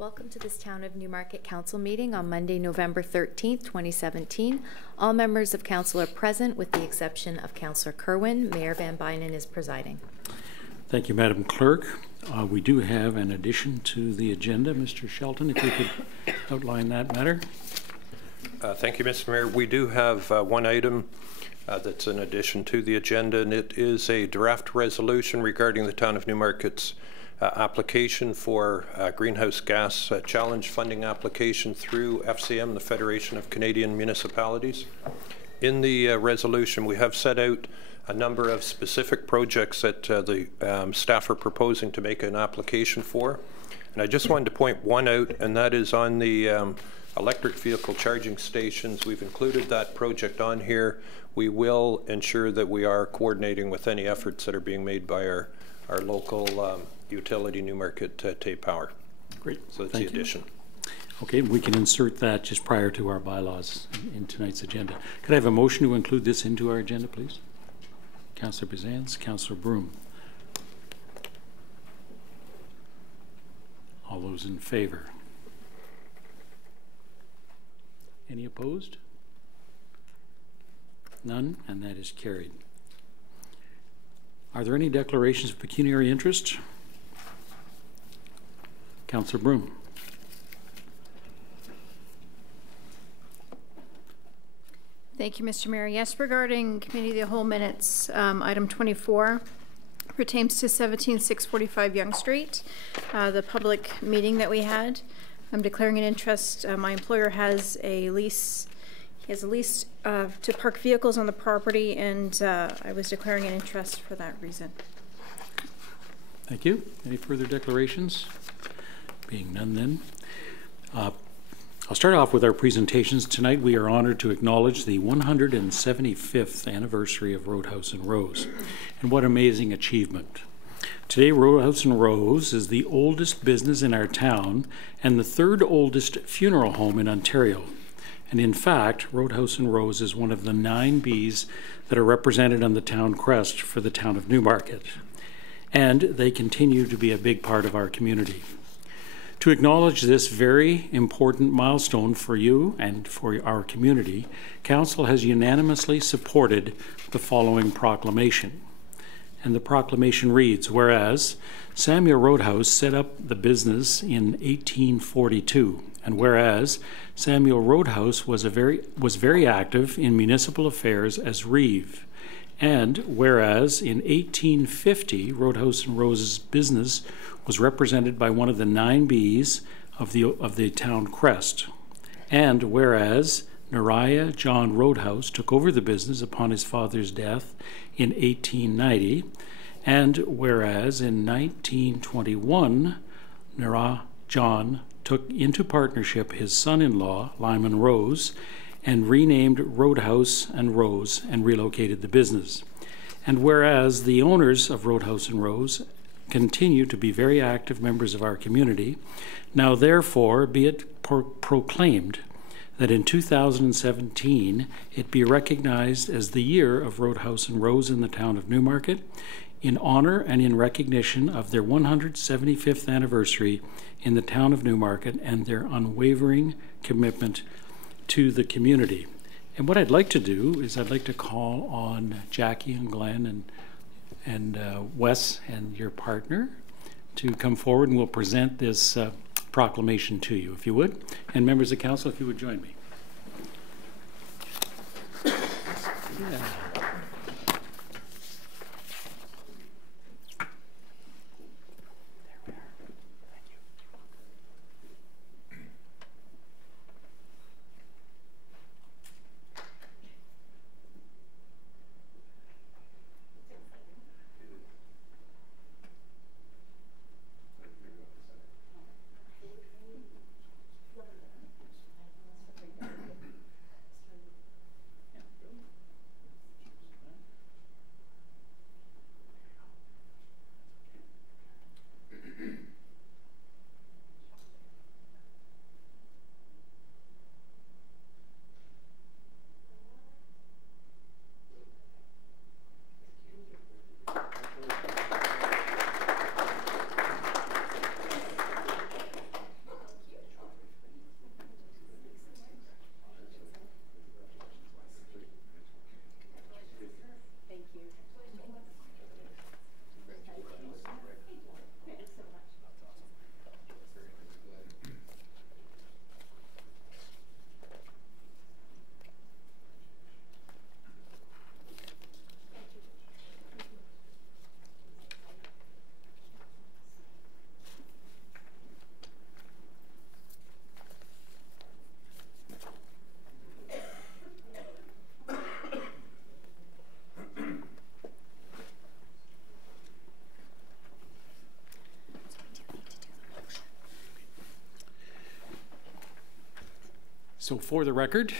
Welcome to this Town of Newmarket Council meeting on Monday, November 13th, 2017. All members of council are present with the exception of Councillor Kerwin. Mayor Van Bynen is presiding. Thank you, Madam Clerk. We do have an addition to the agenda. Mr. Shelton, if you could outline that matter. Thank you, Mr. Mayor. We do have one item that's an addition to the agenda, and it is a draft resolution regarding the Town of Newmarket's application for greenhouse gas challenge funding application through FCM, the Federation of Canadian Municipalities. In the resolution, we have set out a number of specific projects that the staff are proposing to make an application for. And I just wanted to point one out, and that is on the electric vehicle charging stations. We've included that project on here. We will ensure that we are coordinating with any efforts that are being made by our local utility, Newmarket Tay-Power. Great. So that's the addition. Okay, we can insert that just prior to our bylaws in tonight's agenda. Could I have a motion to include this into our agenda, please? Councillor Bizans, Councillor Broom. All those in favor? Any opposed? None, and that is carried. Are there any declarations of pecuniary interest? Councillor Broom. Thank you, Mr. Mayor. Yes, regarding Committee of the Whole minutes, item 24 pertains to 17645 Yonge Street, the public meeting that we had. I'm declaring an interest. My employer has a lease. He has a lease to park vehicles on the property, and I was declaring an interest for that reason. Thank you. Any further declarations? Being none then. I'll start off with our presentations. Tonight we are honored to acknowledge the 175th anniversary of Roadhouse and Rose. And what amazing achievement. Today Roadhouse and Rose is the oldest business in our town and the third oldest funeral home in Ontario. And in fact, Roadhouse and Rose is one of the 9 Bs that are represented on the town crest for the town of Newmarket. And they continue to be a big part of our community. To acknowledge this very important milestone for you and for our community, Council has unanimously supported the following proclamation. And the proclamation reads, whereas Samuel Roadhouse set up the business in 1842, and whereas Samuel Roadhouse was very active in municipal affairs as reeve, and whereas in 1850 Roadhouse and Rose's business was represented by one of the 9 Bs of the town crest, and whereas Nariah John Roadhouse took over the business upon his father's death in 1890, and whereas in 1921 Nariah John took into partnership his son-in-law Lyman Rose and renamed Roadhouse and Rose and relocated the business, and whereas the owners of Roadhouse and Rose continue to be very active members of our community, now therefore be it proclaimed that in 2017 it be recognized as the year of Roadhouse and Rose in the town of Newmarket in honor and in recognition of their 175th anniversary in the town of Newmarket and their unwavering commitment to the community. And what I'd like to do is I'd like to call on Jackie and Glenn and Wes and your partner to come forward, and we'll present this proclamation to you, if you would. And members of council, if you would join me. Yeah. So for the record,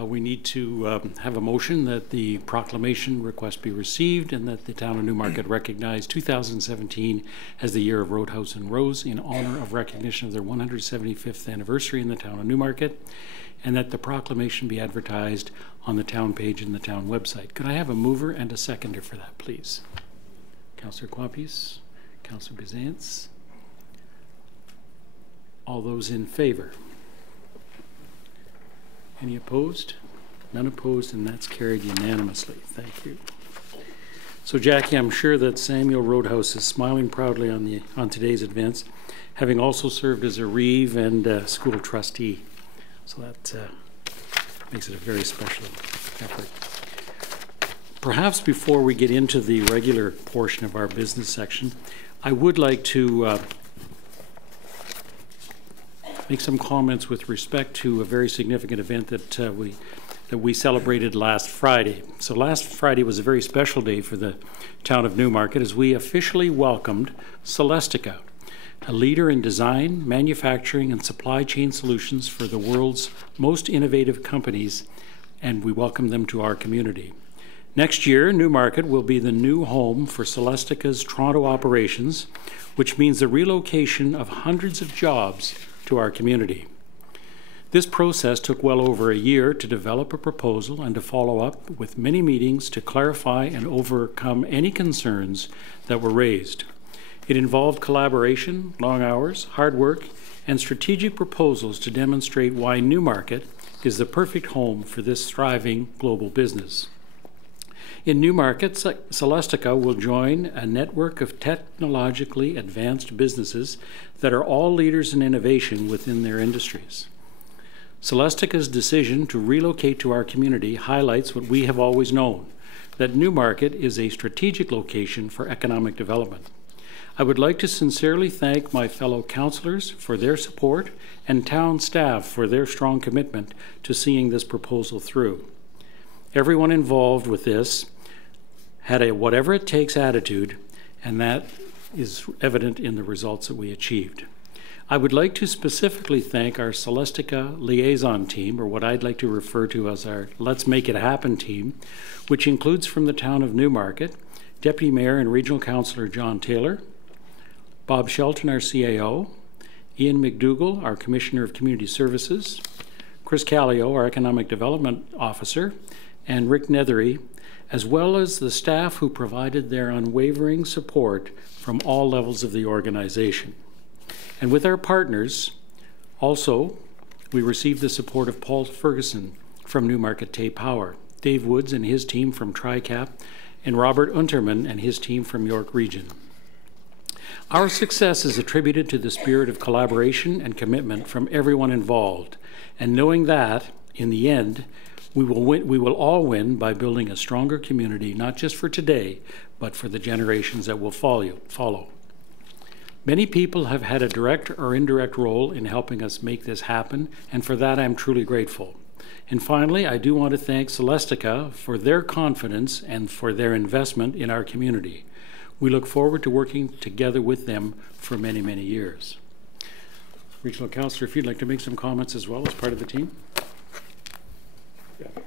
we need to have a motion that the proclamation request be received and that the town of Newmarket recognize 2017 as the year of Roadhouse and Rose in honor of recognition of their 175th anniversary in the town of Newmarket, and that the proclamation be advertised on the town page and the town website. Could I have a mover and a seconder for that, please? Councillor Quapis, Councillor Bizantz. All those in favor? Any opposed? None opposed, and that's carried unanimously. Thank you. So, Jackie, I'm sure that Samuel Roadhouse is smiling proudly on today's events, having also served as a Reeve and school trustee. So that makes it a very special effort. Perhaps before we get into the regular portion of our business section, I would like to make some comments with respect to a very significant event that we celebrated last Friday. So last Friday was a very special day for the town of Newmarket as we officially welcomed Celestica, a leader in design, manufacturing, and supply chain solutions for the world's most innovative companies, and we welcome them to our community. Next year, Newmarket will be the new home for Celestica's Toronto operations, which means the relocation of hundreds of jobs to our community. This process took well over a year to develop a proposal and to follow up with many meetings to clarify and overcome any concerns that were raised. It involved collaboration, long hours, hard work, and strategic proposals to demonstrate why Newmarket is the perfect home for this thriving global business. In Newmarket, Celestica will join a network of technologically advanced businesses that are all leaders in innovation within their industries. Celestica's decision to relocate to our community highlights what we have always known, that Newmarket is a strategic location for economic development. I would like to sincerely thank my fellow councillors for their support and town staff for their strong commitment to seeing this proposal through. Everyone involved with this had a whatever-it-takes attitude, and that is evident in the results that we achieved. I would like to specifically thank our Celestica liaison team, or what I'd like to refer to as our Let's Make It Happen team, which includes from the town of Newmarket, Deputy Mayor and Regional Councillor John Taylor, Bob Shelton, our CAO, Ian McDougall, our Commissioner of Community Services, Chris Callio, our Economic Development Officer, and Rick Nethery, as well as the staff who provided their unwavering support from all levels of the organization. And with our partners, also, we received the support of Paul Ferguson from Newmarket Tay Power, Dave Woods and his team from TriCap, and Robert Unterman and his team from York Region. Our success is attributed to the spirit of collaboration and commitment from everyone involved, and knowing that, in the end, we will all win by building a stronger community, not just for today, but for the generations that will follow. Many people have had a direct or indirect role in helping us make this happen, and for that I'm truly grateful. And finally, I do want to thank Celestica for their confidence and for their investment in our community. We look forward to working together with them for many, many years. Regional Councillor, if you'd like to make some comments as well as part of the team.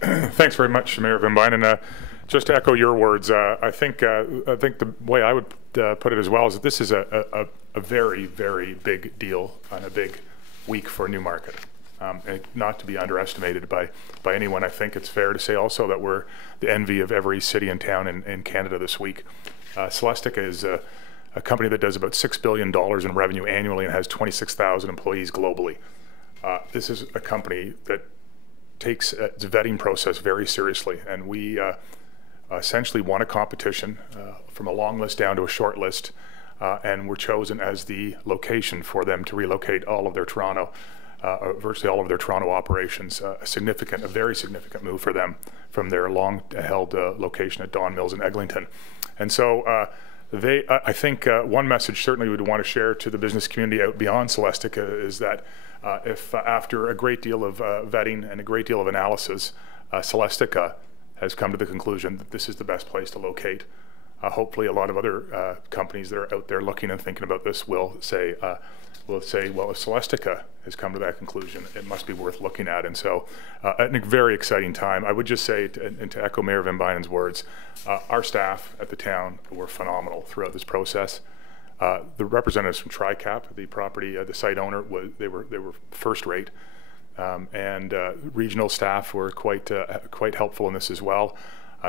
Thanks very much, Mayor Van Bynen. Just to echo your words, I think the way I would put it as well is that this is a very, very big deal and a big week for Newmarket. And not to be underestimated by anyone. I think it's fair to say also that we're the envy of every city and town in Canada this week. Celestica is a company that does about $6 billion in revenue annually and has 26,000 employees globally. This is a company that takes its vetting process very seriously, and we essentially won a competition from a long list down to a short list, and were chosen as the location for them to relocate all of their Toronto, virtually all of their Toronto operations. A very significant move for them from their long-held location at Don Mills in Eglinton. And so I think one message certainly we would want to share to the business community out beyond Celestica is that if after a great deal of vetting and a great deal of analysis, Celestica has come to the conclusion that this is the best place to locate. Hopefully a lot of other companies that are out there looking and thinking about this will say, will say, well, if Celestica has come to that conclusion, it must be worth looking at. And so a very exciting time. I would just say, and to echo Mayor Van Bynen's words, our staff at the town were phenomenal throughout this process. The representatives from TriCap, the property, the site owner, they were first rate. And regional staff were quite helpful in this as well.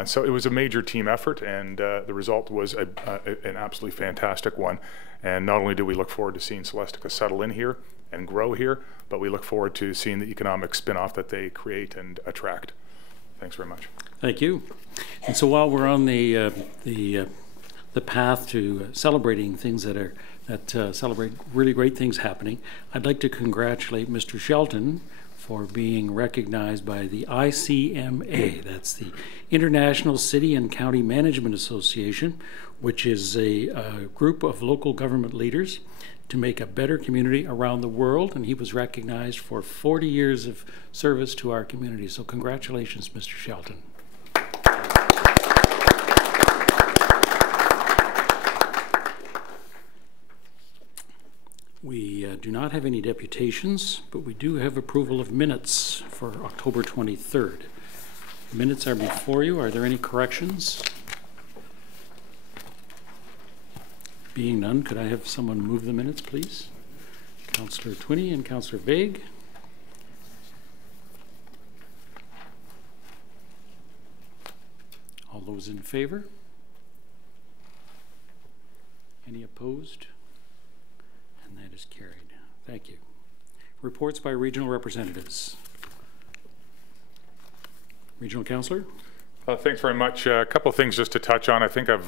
So it was a major team effort, and the result was an absolutely fantastic one. And not only do we look forward to seeing Celestica settle in here and grow here, but we look forward to seeing the economic spin-off that they create and attract. Thanks very much. Thank you. And so while we're on the path to celebrating things that celebrate really great things happening, I'd like to congratulate Mr. Shelton for being recognized by the ICMA. That's the International City and County Management Association, which is a group of local government leaders to make a better community around the world. And he was recognized for 40 years of service to our community. So congratulations, Mr. Shelton. We do not have any deputations, but we do have approval of minutes for October 23rd. Minutes are before you. Are there any corrections? Being none, could I have someone move the minutes, please? Councillor Twinney and Councillor Vague. All those in favor? Any opposed? And that is carried. Thank you. Reports by regional representatives. Regional Councillor? Thanks very much. A couple of things just to touch on. I think I've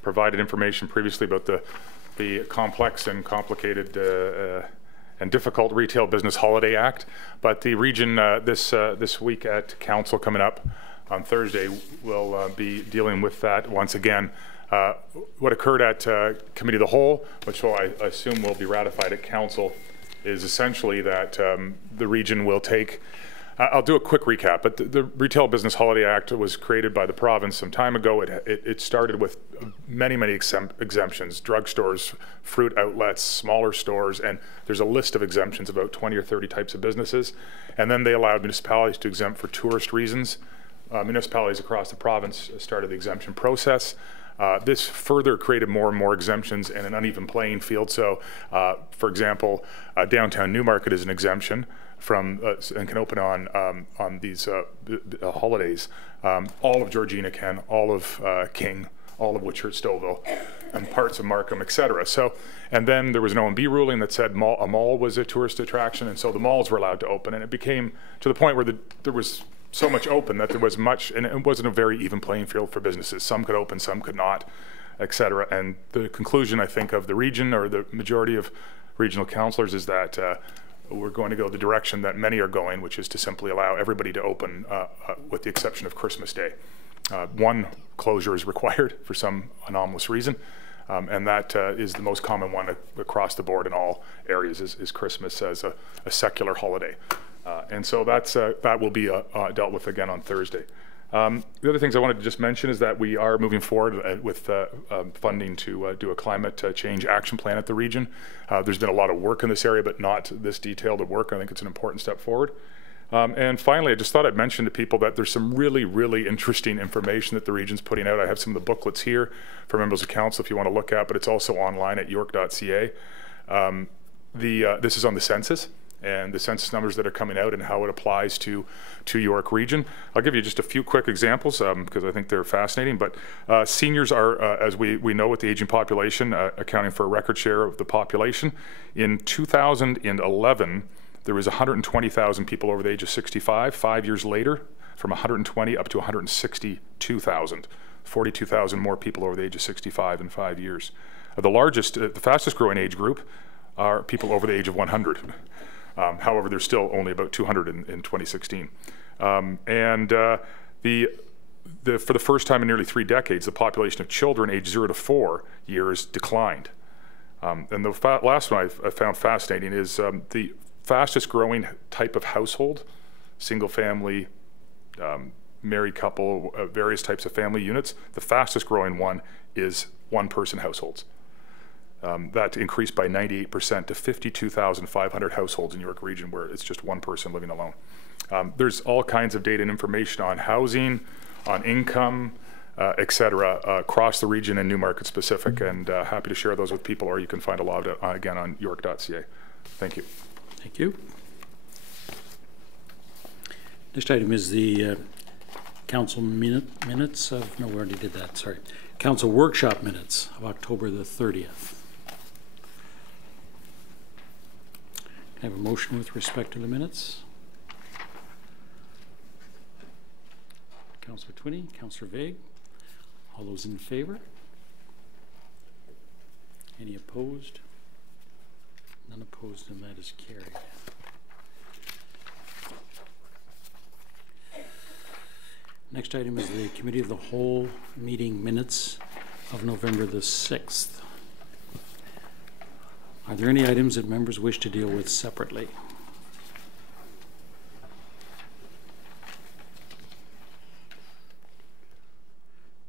provided information previously about the complex and complicated and difficult Retail Business Holiday Act. But the region this week at Council coming up on Thursday will be dealing with that once again. What occurred at Committee of the Whole, which I assume will be ratified at Council, is essentially that the region will take, I'll do a quick recap, but the Retail Business Holiday Act was created by the province some time ago. It started with many exemptions: drugstores, fruit outlets, smaller stores, and there's a list of exemptions, about 20 or 30 types of businesses. And then they allowed municipalities to exempt for tourist reasons. Municipalities across the province started the exemption process. This further created more and more exemptions and an uneven playing field. So, for example, downtown Newmarket is an exemption from and can open on these holidays. All of Georgina can, all of King, all of Witchurch Stouffville, and parts of Markham, etc. So, and then there was an OMB ruling that said a mall was a tourist attraction, and so the malls were allowed to open, and it became to the point where there was so much open that there was much, and it wasn't a very even playing field for businesses. Some could open, some could not, etc. And the conclusion, I think, of the region, or the majority of regional councillors, is that we're going to go the direction that many are going, which is to simply allow everybody to open with the exception of Christmas Day. One closure is required for some anomalous reason, and that is the most common one across the board in all areas, is Christmas as a secular holiday. And so that will be dealt with again on Thursday. The other things I wanted to just mention is that we are moving forward with funding to do a climate change action plan at the region. There's been a lot of work in this area, but not this detailed of work. I think it's an important step forward. And finally, I just thought I'd mention to people that there's some really interesting information that the region's putting out. I have some of the booklets here for members of council if you want to look at, but it's also online at york.ca. This is on the census and the census numbers that are coming out and how it applies to York region. I'll give you just a few quick examples because I think they're fascinating. But seniors are, as we know, with the aging population, accounting for a record share of the population. In 2011, there was 120,000 people over the age of 65. 5 years later, from 120 up to 162,000. 42,000 more people over the age of 65 in 5 years. The fastest growing age group are people over the age of 100. However, there's still only about 200 in 2016. For the first time in nearly 3 decades, the population of children aged 0 to 4 years declined. And the last one I found fascinating is the fastest growing type of household, single family, married couple, various types of family units. The fastest growing one is one-person households. That increased by 98% to 52,500 households in York Region, where it's just one person living alone. There's all kinds of data and information on housing, on income, et cetera, across the region and Newmarket specific, and happy to share those with people, or you can find a lot of it again on york.ca. Thank you. Thank you. Next item is the council minutes of, no, we already did that, sorry. Council workshop minutes of October the 30th. Can I have a motion with respect to the minutes? Councillor Twinney, Councillor Vague. All those in favor? Any opposed? None opposed, and that is carried. Next item is the Committee of the Whole meeting minutes of November the 6th. Are there any items that members wish to deal with separately?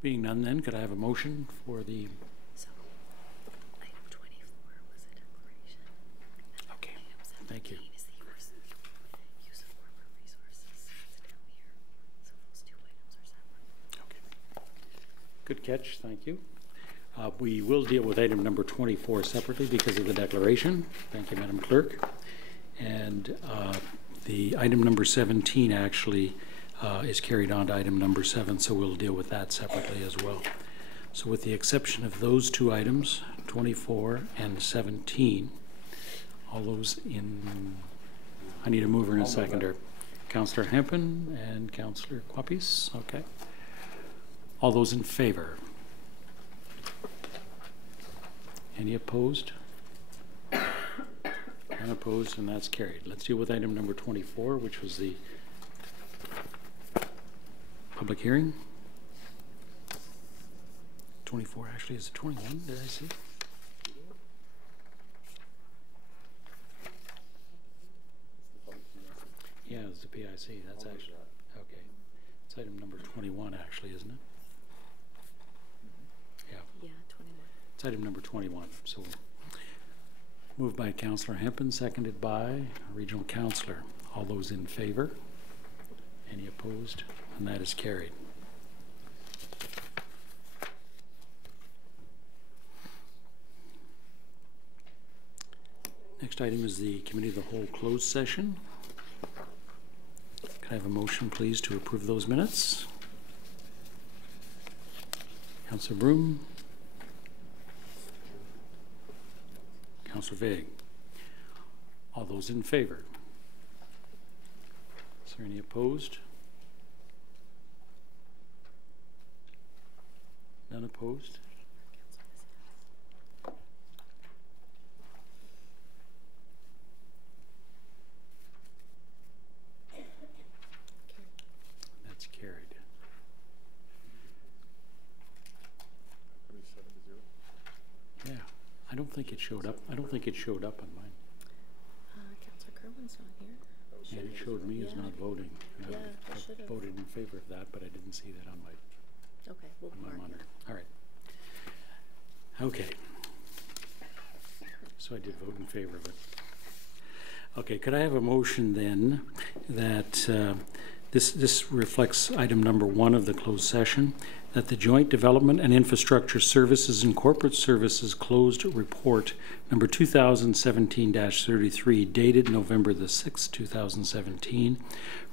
Being none, then, could I have a motion for the... So, item 24 was a declaration. Okay, thank you. Is the use of corporate resources. It's down here. So those two items are separate. Okay. Good catch, thank you. We will deal with item number 24 separately because of the declaration. Thank you, Madam Clerk. And the item number 17 actually is carried on to item number 7, so we'll deal with that separately as well. So with the exception of those two items, 24 and 17, all those in, I need a mover and a seconder. Councillor Hempen and Councillor Quapis, okay. All those in favor? Any opposed? Unopposed, and that's carried. Let's deal with item number 24, which was the public hearing. 24 actually is 21, did I see? Yeah, it's the PIC, that's actually, okay. It's item number 21 actually, isn't it? Yeah. Yeah, 21. It's item number 21. So moved by Councillor Hempen, seconded by Regional Councillor. All those in favor? Any opposed? And that is carried. Next item is the Committee of the Whole closed session. Can I have a motion, please, to approve those minutes? Councillor Broom. Councillor Vague. All those in favor? Is there any opposed? None opposed? That's carried. Yeah, I don't think it showed up. I don't think it showed up on mine. Councillor Kerwin's not here. Yeah, it showed me as not voting. Yeah, it I should've. voted in favor of that, but I didn't see that on my Okay, we'll mark monitor. it. All right. Okay. So I did vote in favor of it. Okay, could I have a motion then that this reflects item number 1 of the closed session, that the Joint Development and Infrastructure Services and Corporate Services Closed Report number 2017-33 dated November the 6th, 2017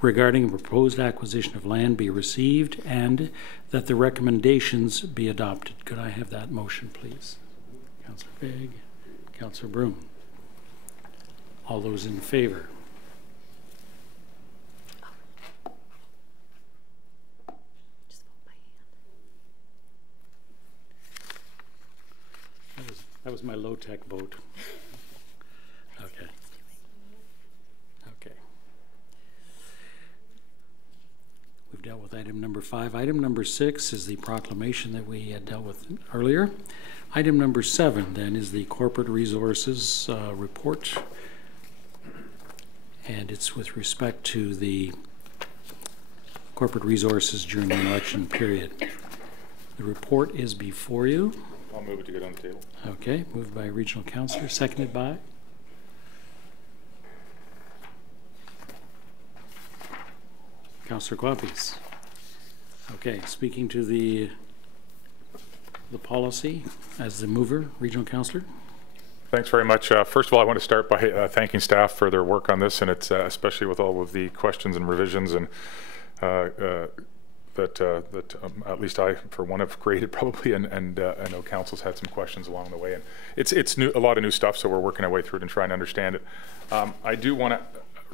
regarding a proposed acquisition of land be received and that the recommendations be adopted. Could I have that motion, please? Councillor Vague, Councillor Broom. All those in favor? Just vote by hand. That was my low-tech vote. Okay. Okay. We've dealt with item number 5. Item number 6 is the proclamation that we had dealt with earlier. Item number 7 then is the corporate resources report, and it's with respect to the corporate resources during the election period. The report is before you. I'll move it to get on the table. Okay, moved by Regional Councillor, seconded by? Councillor Guapis. Okay, speaking to the policy as the mover, Regional Councillor. Thanks very much. First of all, I want to start by thanking staff for their work on this, and it's especially with all of the questions and revisions and that at least I, for one, have created probably, and I know council's had some questions along the way, and it's new, a lot of new stuff, so we're working our way through it and trying to understand it. I do want to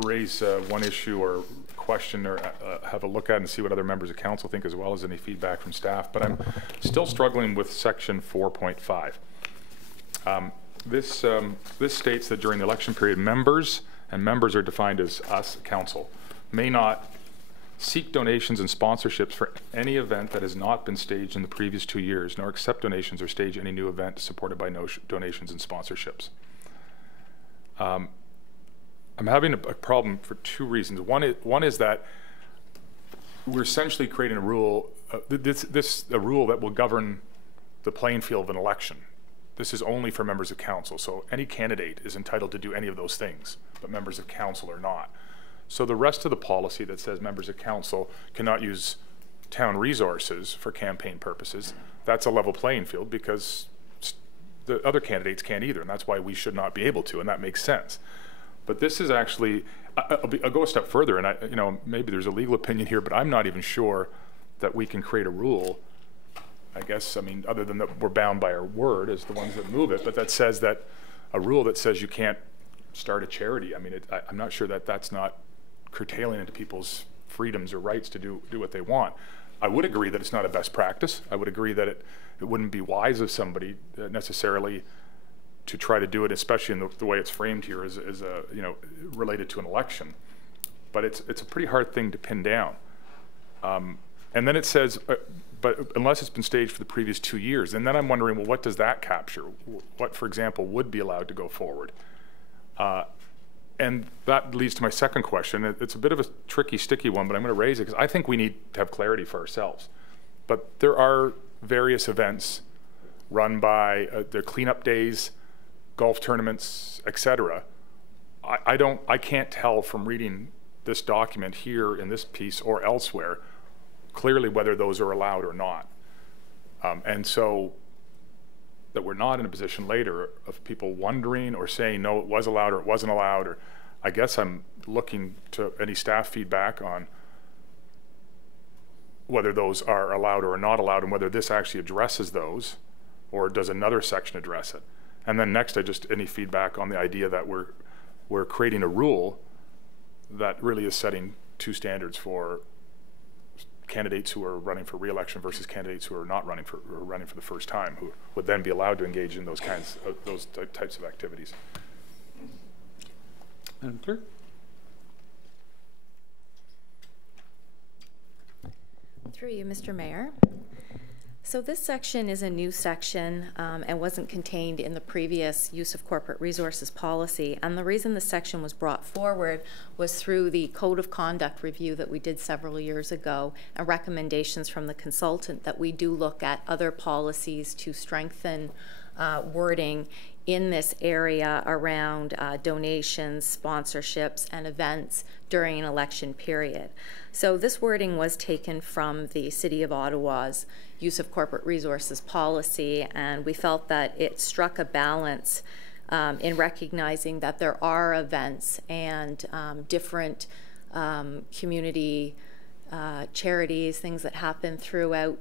raise one issue or question or have a look at and see what other members of council think, as well as any feedback from staff, but I'm still struggling with section 4.5. This states that during the election period, members are defined as us, council, may not seek donations and sponsorships for any event that has not been staged in the previous 2 years, nor accept donations or stage any new event supported by donations and sponsorships. I'm having a problem for 2 reasons. One is that we're essentially creating a rule, a rule that will govern the playing field of an election. This is only for members of council, so any candidate is entitled to do any of those things, but members of council are not. So the rest of the policy that says members of council cannot use town resources for campaign purposes, that's a level playing field because the other candidates can't either, and that's why we should not be able to, and that makes sense. But this is actually, I'll go a step further, and maybe there's a legal opinion here, but I'm not even sure that we can create a rule, I guess, other than that we're bound by our word as the ones that move it, but that says that a rule that says you can't start a charity, I'm not sure that that's not curtailing into people's freedoms or rights to do what they want. I would agree that it's not a best practice. I would agree that it wouldn't be wise of somebody necessarily to try to do it, especially in the way it's framed here, is related to an election. But it's a pretty hard thing to pin down. And then it says, but unless it's been staged for the previous 2 years, and then I'm wondering, well, what does that capture? What, for example, would be allowed to go forward? And that leads to my second question. It's a bit of a tricky, sticky one, but I'm going to raise it because I think we need to have clarity for ourselves. But there are various events run by their cleanup days, golf tournaments, etc. I can't tell from reading this document here in this piece or elsewhere clearly whether those are allowed or not. And so that we're not in a position later of people wondering or saying, no, it was allowed or it wasn't allowed, or I guess I'm looking to any staff feedback on whether those are allowed or are not allowed and whether this actually addresses those or does another section address it. And then next, any feedback on the idea that we're creating a rule that really is setting 2 standards for candidates who are running for re-election versus candidates who are not running for the first time, who would then be allowed to engage in those types of activities. Madam Clerk. Through you, Mr. Mayor. So this section is a new section and wasn't contained in the previous use of corporate resources policy. And the reason the section was brought forward was through the code of conduct review that we did several years ago and recommendations from the consultant that we do look at other policies to strengthen wording in this area around donations, sponsorships, and events during an election period. So this wording was taken from the City of Ottawa's use of corporate resources policy, and we felt that it struck a balance in recognizing that there are events and different community charities, things that happen throughout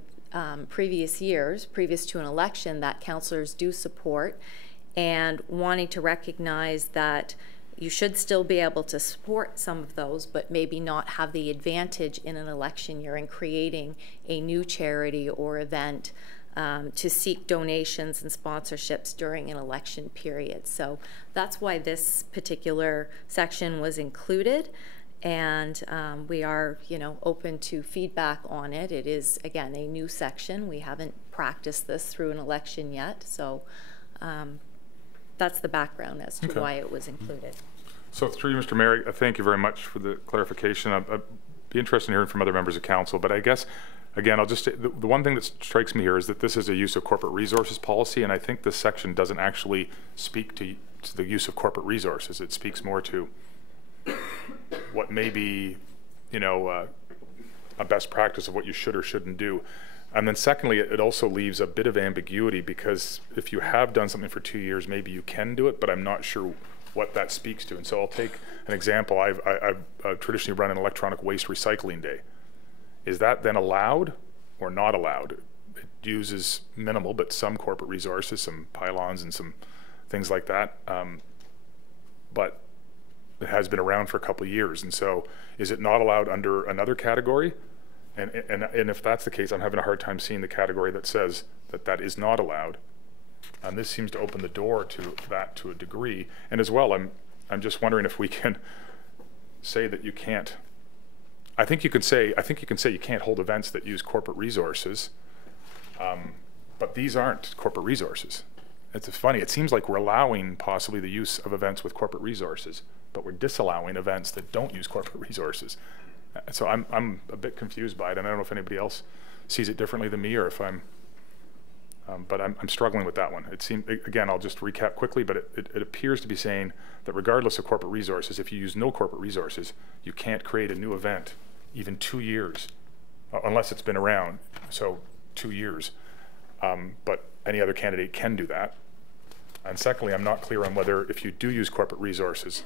previous years, previous to an election, that councillors do support, and wanting to recognize that you should still be able to support some of those, but maybe not have the advantage in an election year in creating a new charity or event to seek donations and sponsorships during an election period. So that's why this particular section was included, and we are, open to feedback on it. It is, again, a new section. We haven't practiced this through an election yet, so that's the background as to why it was included. So through you, Mr. Mayor, thank you very much for the clarification. be interested in hearing from other members of council, but I guess, again, I'll just say, the one thing that strikes me here is that this is a use of corporate resources policy, and I think this section doesn't actually speak to the use of corporate resources. It speaks more to what may be, you know, a best practice of what you should or shouldn't do. And then secondly, it also leaves a bit of ambiguity, because if you have done something for 2 years, maybe you can do it, but I'm not sure what that speaks to. And so I'll take an example. I've traditionally run an electronic waste recycling day. Is that then allowed or not allowed? It uses minimal, but some corporate resources, some pylons and some things like that. But it has been around for a couple of years. And so is it not allowed under another category? And if that's the case, I'm having a hard time seeing the category that says that that is not allowed. And this seems to open the door to that to a degree. And as well, I'm just wondering if we can say that you can't. I think you can say you can't hold events that use corporate resources, but these aren't corporate resources. It's funny. It seems like we're allowing possibly the use of events with corporate resources, but we're disallowing events that don't use corporate resources. So I'm a bit confused by it, and I don't know if anybody else sees it differently than me, or if but I'm struggling with that one. It seems, again, I'll just recap quickly, but it appears to be saying that regardless of corporate resources, if you use no corporate resources, you can't create a new event even 2 years, unless it's been around, so 2 years. But any other candidate can do that. And secondly, I'm not clear on whether if you do use corporate resources,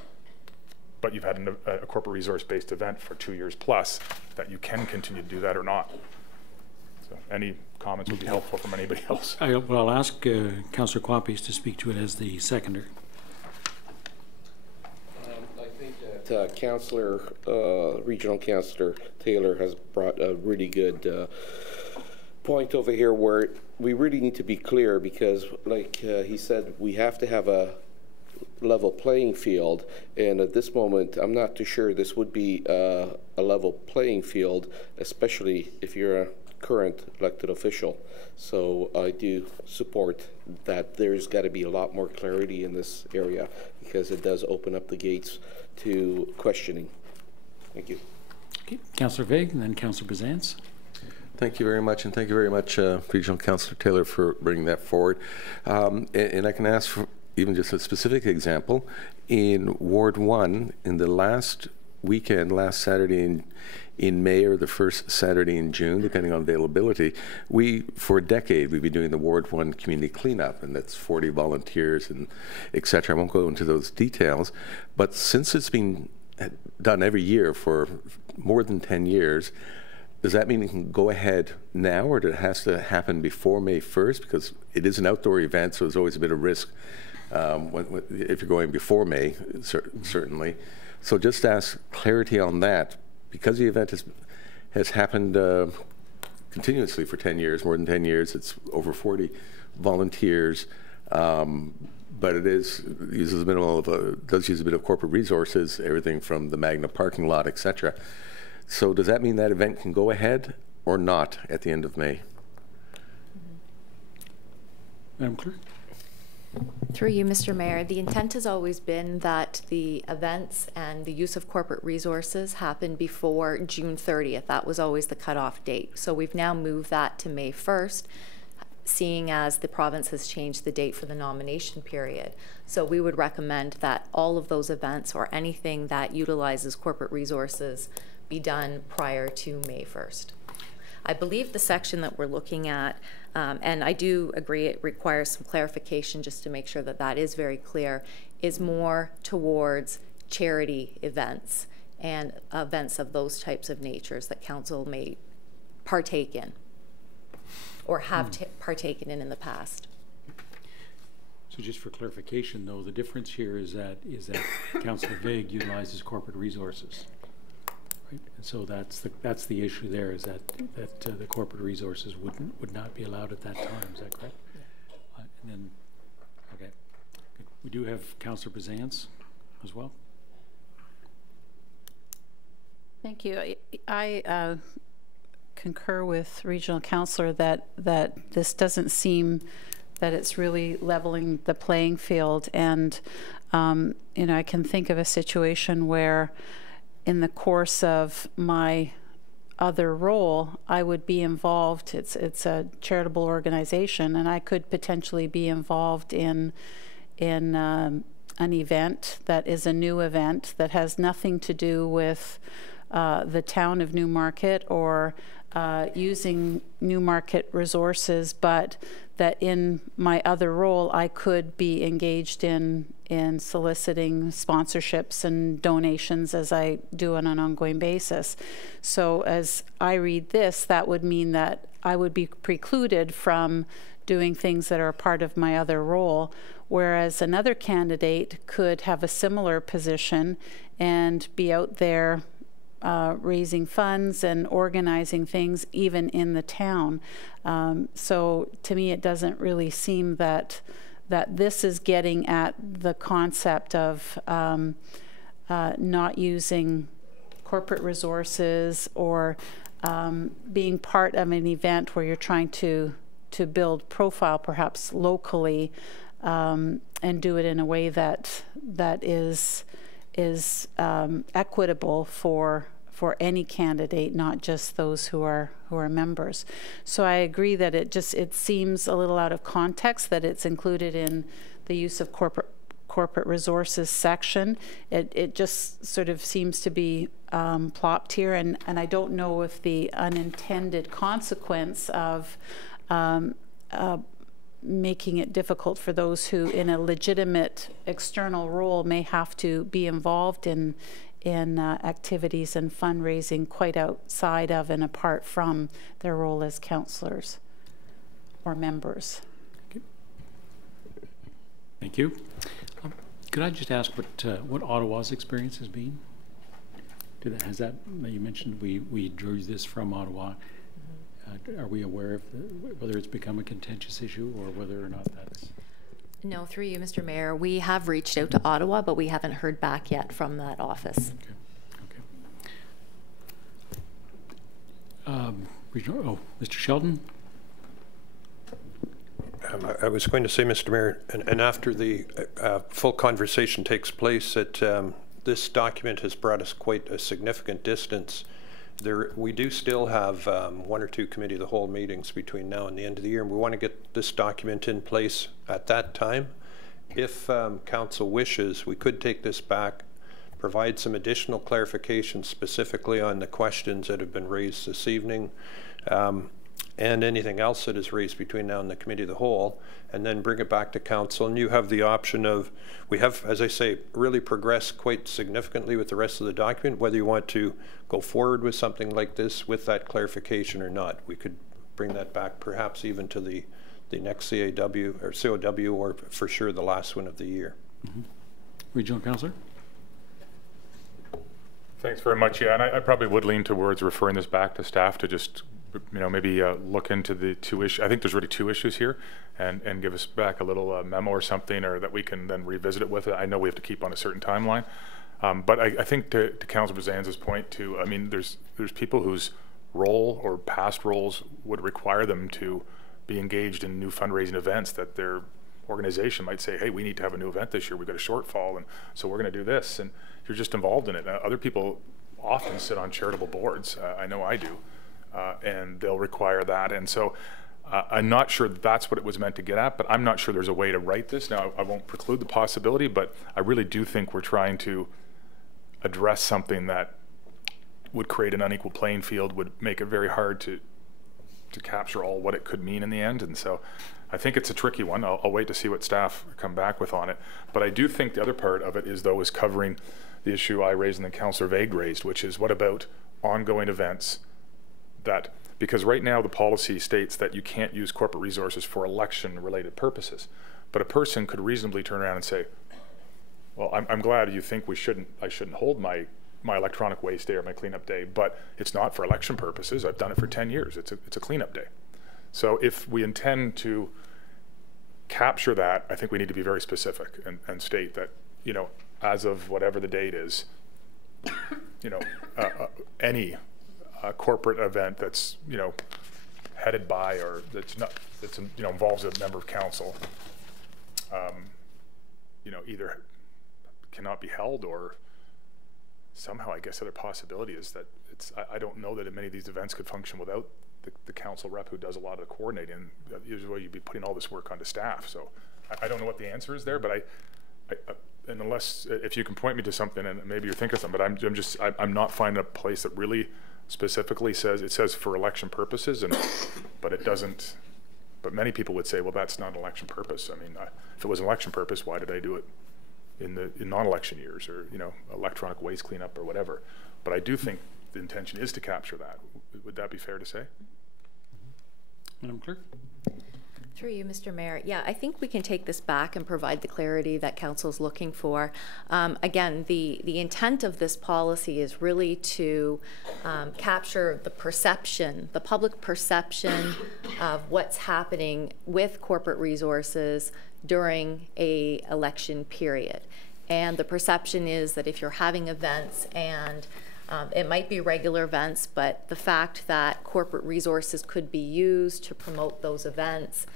but you've had a corporate resource-based event for 2 years plus, that you can continue to do that or not. So any comments would be helpful from anybody else. I'll ask Councillor Quapis to speak to it as the seconder. I think that Regional Councillor Taylor has brought a really good point over here, where we really need to be clear, because like he said, we have to have a level playing field, and at this moment I'm not too sure this would be a level playing field, especially if you're a current elected official. So I do support that there's got to be a lot more clarity in this area, because it does open up the gates to questioning. Thank you. Okay. Councillor Vague, and then Councillor Bazance. Thank you very much, and thank you very much, Regional Councillor Taylor, for bringing that forward. And I can ask for even just a specific example. In Ward 1, in the last weekend, last Saturday in May or the first Saturday in June, depending on availability, for a decade, we've been doing the Ward 1 community cleanup, and that's 40 volunteers and et cetera. I won't go into those details, but since it's been done every year for more than 10 years, does that mean it can go ahead now, or does it has to happen before May 1st? Because it is an outdoor event, so there's always a bit of risk if you're going before May, certainly. So just ask clarity on that, because the event has happened continuously for 10 years, more than 10 years. It's over 40 volunteers, but it uses a minimal of does use a bit of corporate resources, everything from the Magna parking lot, etc. So does that mean that event can go ahead or not at the end of May? Madam Clerk. Through you, Mr. Mayor, the intent has always been that the events and the use of corporate resources happen before June 30th. That was always the cutoff date. So we've now moved that to May 1st, seeing as the province has changed the date for the nomination period. So we would recommend that all of those events or anything that utilizes corporate resources be done prior to May 1st. I believe the section that we're looking at, and I do agree it requires some clarification just to make sure that that is very clear, is more towards charity events and events of those types of natures that council may partake in or have partaken in the past. So just for clarification, though, the difference here is that Councillor Vague utilizes corporate resources. And so that's the issue there, is that the corporate resources would not be allowed at that time. Is that correct? Yeah. And then, okay, good. We do have Councillor Bazance as well. Thank you. I concur with Regional Councillor that this doesn't seem that it's really leveling the playing field, and you know, I can think of a situation where in the course of my other role, I would be involved. It's a charitable organization, and I could potentially be involved in an event that is a new event that has nothing to do with the town of Newmarket or using Newmarket resources, but that in my other role I could be engaged in soliciting sponsorships and donations as I do on an ongoing basis. So as I read this, that would mean that I would be precluded from doing things that are part of my other role, whereas another candidate could have a similar position and be out there raising funds and organizing things even in the town. So to me, it doesn't really seem that this is getting at the concept of not using corporate resources or being part of an event where you're trying to build profile perhaps locally and do it in a way that is equitable for any candidate, not just those who are members. So I agree that it seems a little out of context that it's included in the use of corporate resources section. It just sort of seems to be plopped here, and I don't know if the unintended consequence of making it difficult for those who in a legitimate external role may have to be involved in activities and fundraising quite outside of and apart from their role as councillors or members. Thank you. Could I just ask what Ottawa's experience has been? Has that, you mentioned we drew this from Ottawa. Are we aware of whether it's become a contentious issue or whether or not that's... No, through you, Mr. Mayor. We have reached out to Ottawa, but we haven't heard back yet from that office. Okay. Mr. Sheldon? I was going to say, Mr. Mayor, and after the full conversation takes place, that this document has brought us quite a significant distance. We do still have 1 or 2 committee of the whole meetings between now and the end of the year, and we want to get this document in place at that time. If council wishes, we could take this back, provide some additional clarification specifically on the questions that have been raised this evening, and anything else that is raised between now and the committee of the whole, and then bring it back to council. And you have the option of, we have, as I say, really progressed quite significantly with the rest of the document, whether you want to go forward with something like this with that clarification or not. We could bring that back perhaps even to the next CAW or COW, or for sure the last one of the year. Mm-hmm. Regional Councillor? Thanks very much. Yeah, and I probably would lean towards referring this back to staff to just, maybe look into the 2 issues. I think there's really 2 issues here, and give us back a little memo or something, or that we can then revisit it with. I know we have to keep on a certain timeline, but I think to Councillor Brzanza's point too, I mean, there's people whose role or past roles would require them to be engaged in new fundraising events that their organization might say, hey, we need to have a new event this year. We've got a shortfall, and so we're going to do this. And you're just involved in it. Other people often sit on charitable boards. I know I do. And they'll require that. And so I'm not sure that's what it was meant to get at, but I'm not sure there's a way to write this. Now, I won't preclude the possibility, but I really do think we're trying to address something that would create an unequal playing field, would make it very hard to capture all what it could mean in the end. And so I think it's a tricky one. I'll wait to see what staff come back with on it. But I do think the other part of it is covering the issue I raised and then Councillor Vague raised, which is what about ongoing events that, because right now the policy states that you can't use corporate resources for election-related purposes, but a person could reasonably turn around and say, well, I'm glad you think I shouldn't hold my electronic waste day or my cleanup day, but it's not for election purposes. I've done it for 10 years. It's a cleanup day. So if we intend to capture that, I think we need to be very specific and state that, as of whatever the date is, any corporate event that's headed by or that's involves a member of council, either cannot be held or somehow I guess the other possibility is that I don't know that many of these events could function without the council rep who does a lot of the coordinating. Usually you'd be putting all this work onto staff. So I don't know what the answer is there, but and unless, if you can point me to something, and maybe you're thinking of something, but I'm not finding a place that really specifically says for election purposes, but it doesn't. But many people would say, well, that's not an election purpose. I mean, if it was an election purpose, why did I do it in non-election years, or electronic waste cleanup or whatever? But I do think the intention is to capture that. Would that be fair to say? Madam Clerk? Through you, Mr. Mayor. Yeah, I think we can take this back and provide the clarity that Council's looking for. Again, the intent of this policy is really to capture the perception, the public perception of what's happening with corporate resources during a election period. And the perception is that if you're having events, and it might be regular events, but the fact that corporate resources could be used to promote those events,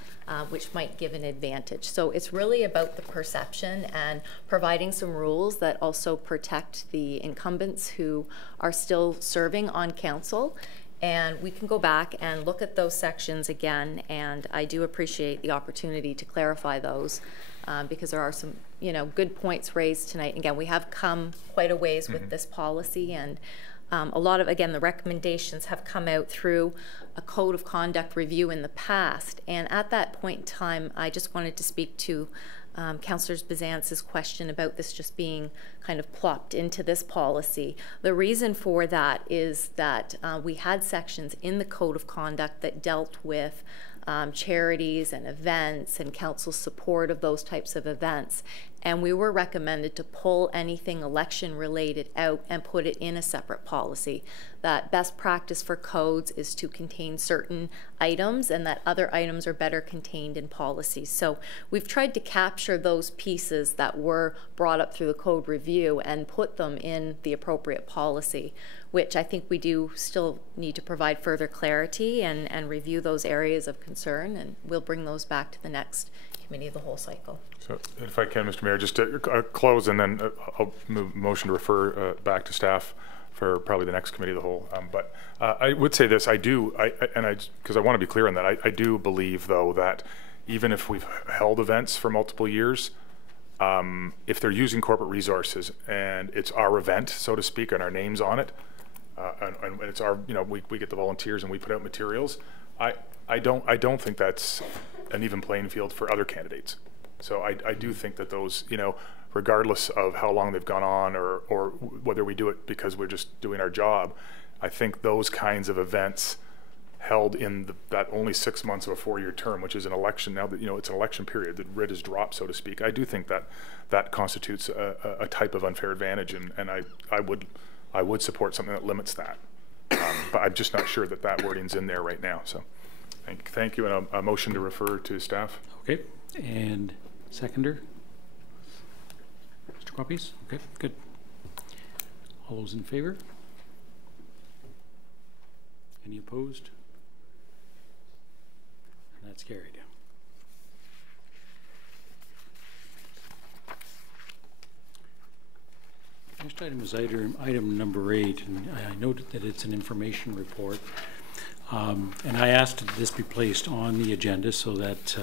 which might give an advantage. So it's really about the perception and providing some rules that also protect the incumbents who are still serving on council. And we can go back and look at those sections again, and I do appreciate the opportunity to clarify those because there are some good points raised tonight. And again, we have come quite a ways with this policy, and a lot of, again, the recommendations have come out through a code of conduct review in the past. And at that point in time, I just wanted to speak to Councillor Bizance's question about this just being kind of plopped into this policy. The reason for that is that we had sections in the code of conduct that dealt with charities and events and council support of those types of events. And we were recommended to pull anything election related out and put it in a separate policy. That best practice for codes is to contain certain items, and that other items are better contained in policies. So we've tried to capture those pieces that were brought up through the code review and put them in the appropriate policy, which I think we do still need to provide further clarity and review those areas of concern, and we'll bring those back to the next committee of the whole cycle. So if I can, Mr. Mayor, just to close, and then I'll motion to refer back to staff for probably the next committee of the whole. But I would say this, because I want to be clear on that, I do believe, though, that even if we've held events for multiple years, if they're using corporate resources and it's our event, so to speak, and our name's on it, and it's our, we get the volunteers and we put out materials, I don't think that's an even playing field for other candidates. So I do think that those, regardless of how long they've gone on or whether we do it because we're just doing our job, I think those kinds of events held in that only 6 months of a 4-year term, which is an election now that, it's an election period, the writ is dropped, so to speak. I do think that constitutes a type of unfair advantage, and I would support something that limits that. But I'm just not sure that wording's in there right now. So thank you, and a motion to refer to staff. Okay, and seconder? Mr. Copies? Okay, good. All those in favor? Any opposed? And that's carried. Next item is item number 8, and I noted that it's an information report. And I asked that this be placed on the agenda so that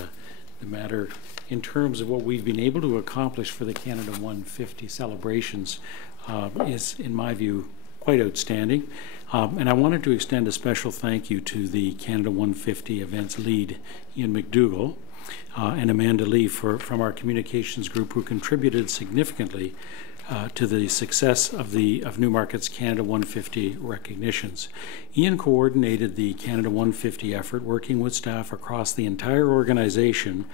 the matter, in terms of what we've been able to accomplish for the Canada 150 celebrations, is, in my view, quite outstanding. And I wanted to extend a special thank you to the Canada 150 events lead, Ian McDougall, and Amanda Lee from our communications group, who contributed significantly to the success of Newmarket's Canada 150 recognitions. Ian coordinated the Canada 150 effort, working with staff across the entire organization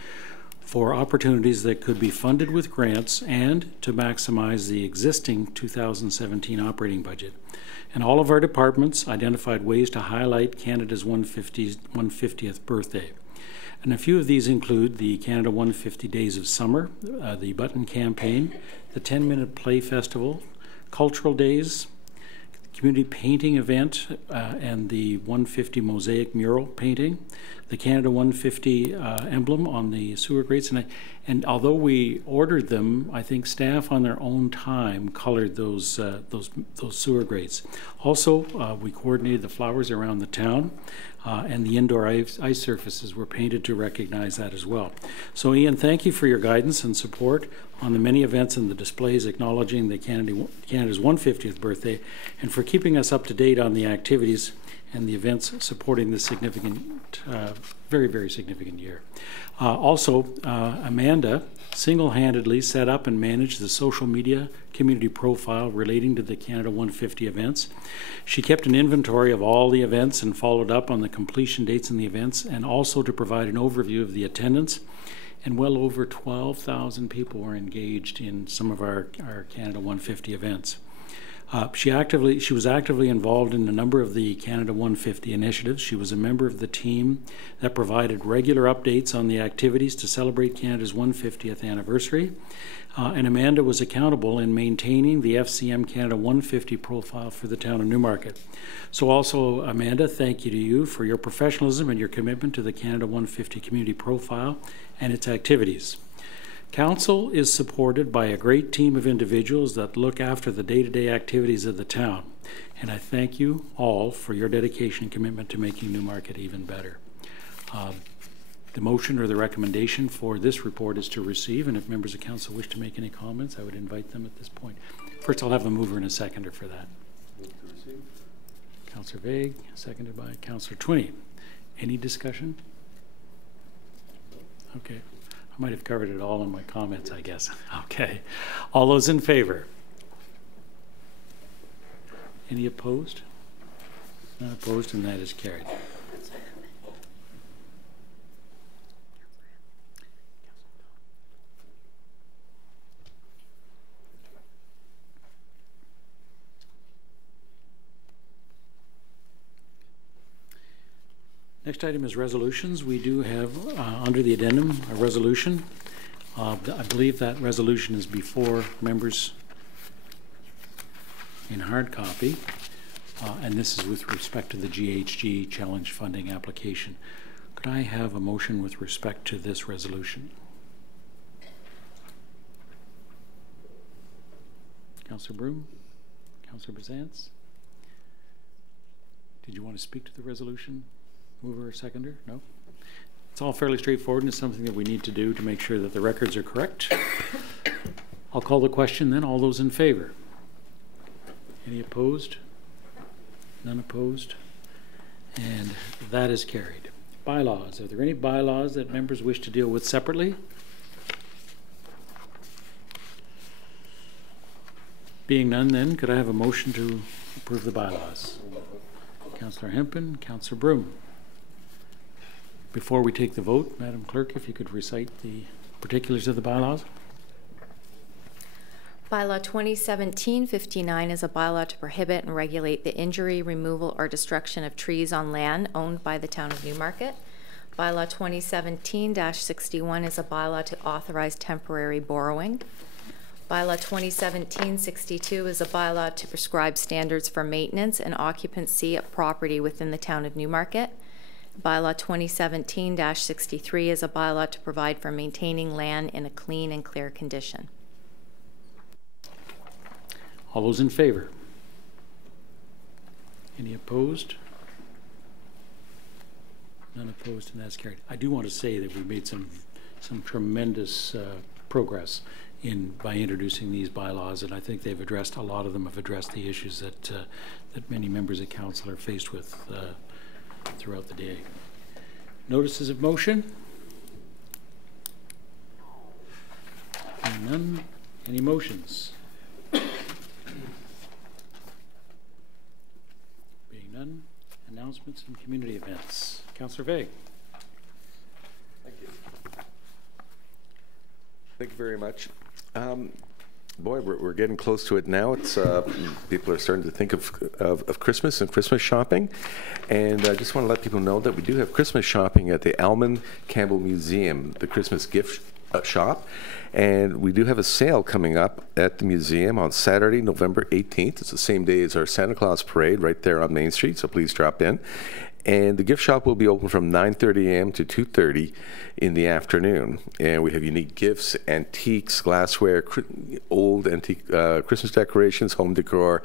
for opportunities that could be funded with grants and to maximize the existing 2017 operating budget. And all of our departments identified ways to highlight Canada's 150th birthday. And a few of these include the Canada 150 Days of Summer, the Button Campaign, the 10-Minute Play Festival, Cultural Days, Community Painting Event, and the 150 Mosaic Mural Painting, the Canada 150 emblem on the sewer grates. And although we ordered them, I think staff on their own time colored those sewer grates. Also, we coordinated the flowers around the town, and the indoor ice surfaces were painted to recognize that as well. So Ian, thank you for your guidance and support on the many events and the displays acknowledging the Canada's 150th birthday, and for keeping us up to date on the activities and the events supporting this significant, very, very significant year. Also, Amanda single-handedly set up and managed the social media community profile relating to the Canada 150 events. She kept an inventory of all the events and followed up on the completion dates in the events, and also to provide an overview of the attendance. And well over 12,000 people were engaged in some of our Canada 150 events. She was actively involved in a number of the Canada 150 initiatives. She was a member of the team that provided regular updates on the activities to celebrate Canada's 150th anniversary. And Amanda was accountable in maintaining the FCM Canada 150 profile for the town of Newmarket. So also, Amanda, thank you to you for your professionalism and your commitment to the Canada 150 community profile and its activities. Council is supported by a great team of individuals that look after the day-to-day activities of the town, and I thank you all for your dedication and commitment to making Newmarket even better. The motion or the recommendation for this report is to receive, and if members of council wish to make any comments, I would invite them at this point. First, I'll have a mover and a seconder for that. Councillor Vague, seconded by Councillor Twinney. Any discussion? Okay. I might have covered it all in my comments, I guess. Okay. All those in favor? Any opposed? None opposed, and that is carried. Next item is resolutions. We do have under the addendum a resolution. I believe that resolution is before members in hard copy, and this is with respect to the GHG challenge funding application. Could I have a motion with respect to this resolution? Councillor Broom? Councillor Bazance? Did you want to speak to the resolution? Mover or seconder? No? It's all fairly straightforward, and it's something that we need to do to make sure that the records are correct. I'll call the question then. All those in favor? Any opposed? None opposed? And that is carried. Bylaws. Are there any bylaws that members wish to deal with separately? Being none, then, could I have a motion to approve the bylaws? Councillor Hempen, Councillor Broom. Before we take the vote, Madam Clerk, if you could recite the particulars of the bylaws. Bylaw 2017-59 is a bylaw to prohibit and regulate the injury, removal, or destruction of trees on land owned by the town of Newmarket. Bylaw 2017-61 is a bylaw to authorize temporary borrowing. Bylaw 2017-62 is a bylaw to prescribe standards for maintenance and occupancy of property within the town of Newmarket. Bylaw 2017-63 is a bylaw to provide for maintaining land in a clean and clear condition. All those in favor? Any opposed? None opposed, and that's carried. I do want to say that we've made some tremendous progress by introducing these bylaws, and I think they've addressed, a lot of them have addressed the issues that many members of council are faced with throughout the day. Notices of motion? None. Any motions? Being none. Announcements and community events. Councillor Vague. Thank you. Thank you very much. Boy, we're getting close to it now. It's people are starting to think of Christmas and Christmas shopping, and I just want to let people know that we do have Christmas shopping at the Alman Campbell Museum, the Christmas gift shop, and we do have a sale coming up at the museum on Saturday, November 18th. It's the same day as our Santa Claus parade right there on Main Street, so please drop in. And the gift shop will be open from 9:30 a.m. to 2:30 in the afternoon. And we have unique gifts, antiques, glassware, old antique Christmas decorations, home decor,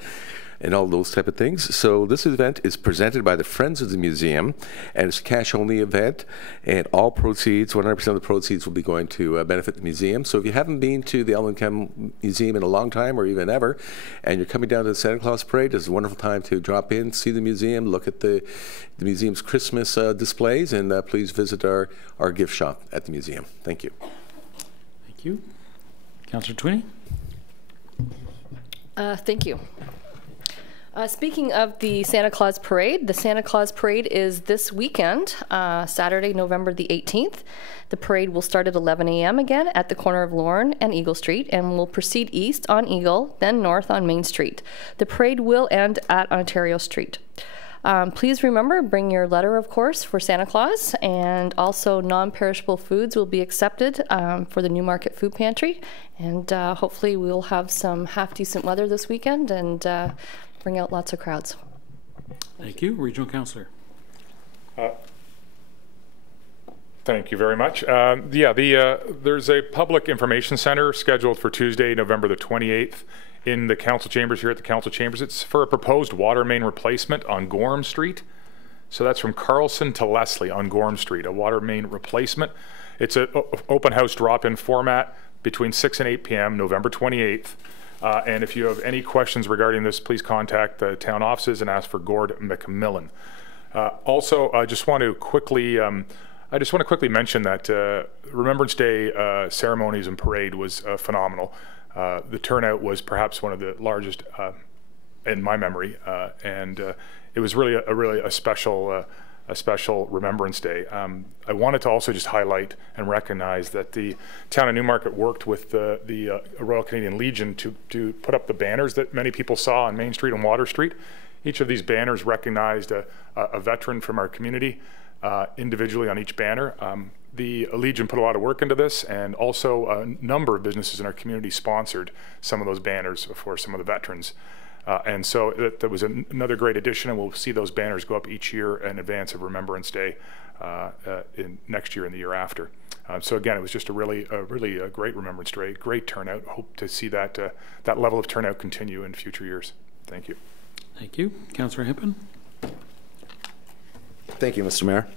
and all those type of things. So this event is presented by the Friends of the Museum, and it's a cash-only event, and all proceeds, 100% of the proceeds will be going to benefit the museum. So if you haven't been to the Elmwood Museum in a long time, or even ever, and you're coming down to the Santa Claus Parade, it's a wonderful time to drop in, see the museum, look at the museum's Christmas displays, and please visit our gift shop at the museum. Thank you. Thank you. Councillor Twinney? Thank you. Speaking of the Santa Claus Parade, the Santa Claus Parade is this weekend, Saturday, November the 18th. The parade will start at 11 a.m. again at the corner of Lorne and Eagle Street and will proceed east on Eagle, then north on Main Street. The parade will end at Ontario Street. Please remember, bring your letter, of course, for Santa Claus, and also non-perishable foods will be accepted for the Newmarket Food Pantry. And hopefully we'll have some half-decent weather this weekend and bring out lots of crowds. Thank you. Regional Councillor. Thank you very much. There's a public information center scheduled for Tuesday, November the 28th in the council chambers here at the council chambers. It's for a proposed water main replacement on Gorham Street. So that's from Carlson to Leslie on Gorham Street, a water main replacement. It's an open house drop-in format between 6 and 8 p.m. November 28th. And if you have any questions regarding this, please contact the town offices and ask for Gord McMillan. Also, I just want to quickly mention that Remembrance Day ceremonies and parade was phenomenal. The turnout was perhaps one of the largest in my memory, and it was really a special Remembrance Day. I wanted to also just highlight and recognize that the town of Newmarket worked with the Royal Canadian Legion to put up the banners that many people saw on Main Street and Water Street. Each of these banners recognized a veteran from our community individually on each banner. The Legion put a lot of work into this, and also a number of businesses in our community sponsored some of those banners for some of the veterans. And so that was another great addition, and we'll see those banners go up each year in advance of Remembrance Day in next year and the year after. So again, it was just a really great Remembrance Day, great turnout. Hope to see that level of turnout continue in future years. Thank you. Thank you. Councillor Hippen. Thank you, Mr. Mayor.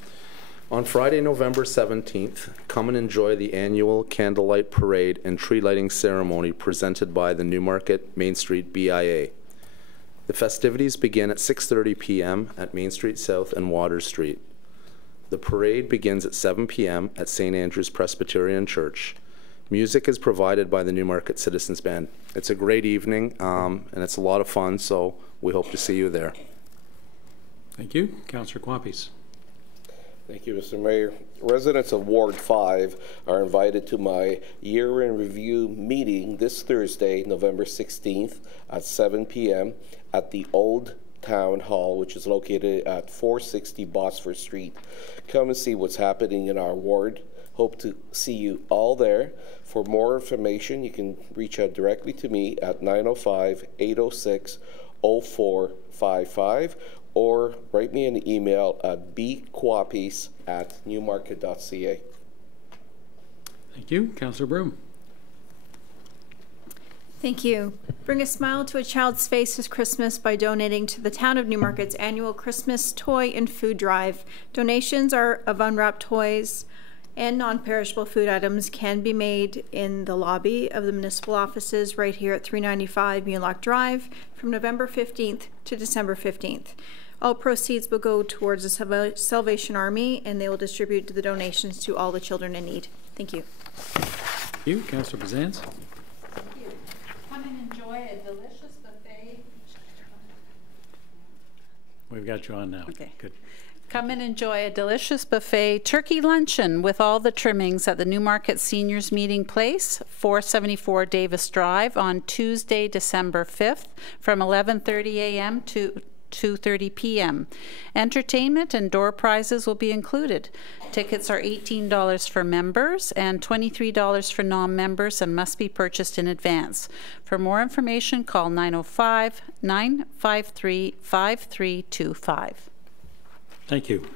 On Friday, November 17th, come and enjoy the annual candlelight parade and tree lighting ceremony presented by the Newmarket Main Street BIA. The festivities begin at 6:30 p.m. at Main Street South and Water Street. The parade begins at 7 p.m. at St. Andrew's Presbyterian Church. Music is provided by the Newmarket Citizens Band. It's a great evening, and it's a lot of fun, so we hope to see you there. Thank you. Councillor Quapis. Thank you, Mr. Mayor. Residents of Ward 5 are invited to my year in review meeting this Thursday, November 16th at 7 p.m. at the Old Town Hall, which is located at 460 Bosford Street. Come and see what's happening in our ward. Hope to see you all there. For more information, you can reach out directly to me at 905-806-0455 or write me an email at bquapis@newmarket.ca. Thank you. Councillor Broom. Thank you. Bring a smile to a child's face this Christmas by donating to the Town of Newmarket's annual Christmas toy and food drive. Donations of unwrapped toys and non-perishable food items can be made in the lobby of the municipal offices right here at 395 Mulock Drive from November 15th to December 15th. All proceeds will go towards the Salvation Army, and they will distribute the donations to all the children in need. Thank you. Thank you. Councillor Bazans. Thank you. Come and enjoy a delicious buffet. We've got you on now. Okay. Good. Come and enjoy a delicious buffet turkey luncheon with all the trimmings at the Newmarket Seniors Meeting Place, 474 Davis Drive on Tuesday, December 5th from 11:30 a.m. to 2:30 p.m. Entertainment and door prizes will be included. Tickets are $18 for members and $23 for non-members and must be purchased in advance. For more information, call 905-953-5325. Thank you.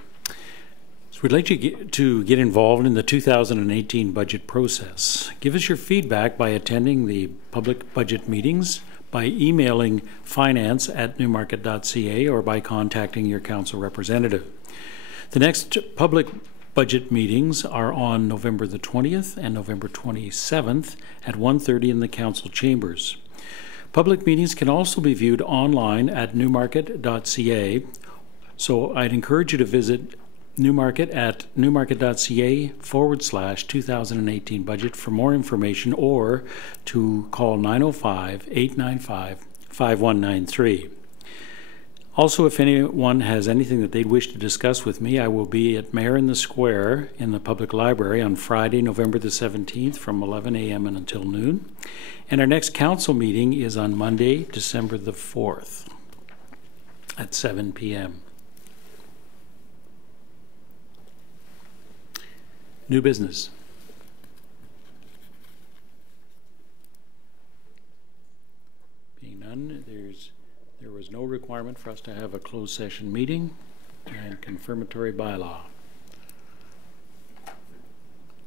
So we'd like you to get involved in the 2018 budget process. Give us your feedback by attending the public budget meetings, by emailing finance@newmarket.ca, or by contacting your council representative. The next public budget meetings are on November the 20th and November 27th at 1:30 in the council chambers. Public meetings can also be viewed online at newmarket.ca, so I'd encourage you to visit Newmarket at newmarket.ca/2018 budget for more information, or to call 905-895-5193. Also, if anyone has anything that they'd wish to discuss with me, I will be at Mayor in the Square in the Public Library on Friday, November the 17th from 11 a.m. until noon. And our next council meeting is on Monday, December the 4th at 7 p.m. New business. Being none, there was no requirement for us to have a closed session meeting and confirmatory bylaw.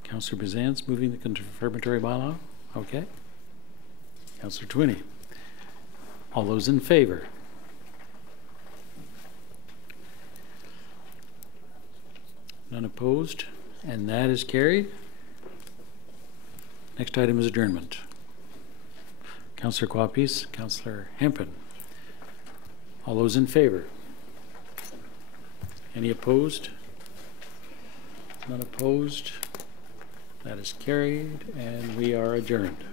Councillor Bizant's moving the confirmatory bylaw. Okay. Councillor Twinney. All those in favor? None opposed? And that is carried. Next item is adjournment. Councillor Quapis, Councillor Hempen. All those in favor? Any opposed? None opposed. That is carried, and we are adjourned.